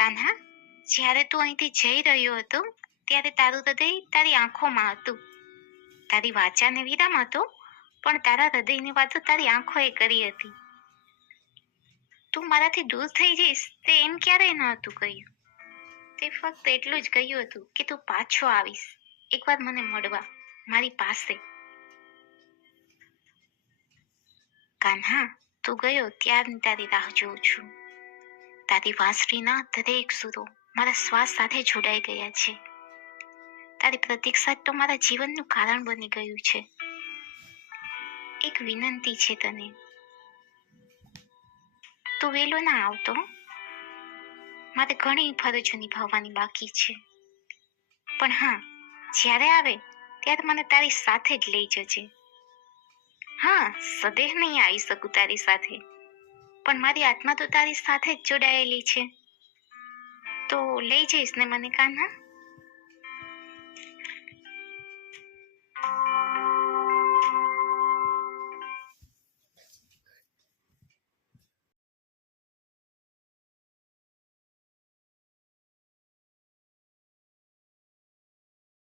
કાન્હા, જ્યારે તું અહીંથી જઈ રહ્યો હતો ત્યારે તારું હૃદય તારી આંખોમાં હતું. તારી વાચાને વિરામ હતો, પણ તારા હૃદયની વાતો તારી આંખોએ કરી હતી. તું મારાથી દૂર થઈ જઈશ તે એમ ક્યારેય ન હતું કહ્યું. તે ફક્ત એટલું જ કહ્યું હતું કે તું પાછો આવીશ, એકવાર મને મળવા, મારી પાસે. કાન્હા, તું ગયો ત્યારની તારી રાહ જોઉં છું. તારી વાંસળીના દરેક સૂરો મારા શ્વાસ સાથે જોડાઈ ગયા છે. તારી પ્રતીક્ષા તો મારા જીવનનું કારણ બની ગયું છે. એક વિનંતી છે તને, તું વહેલો ના આવતો. મારે ઘણી ફરજો નિભાવવાની બાકી છે, પણ હા, જ્યારે આવે ત્યારે મને તારી સાથે જ લઈ જજે. હા, સદેહ નહીં આવી શકું તારી સાથે, પણ મારી આત્મા તો તારી સાથે જ જોડાયેલી છે. તો લઈ જઈશ ને મને કાન્હા?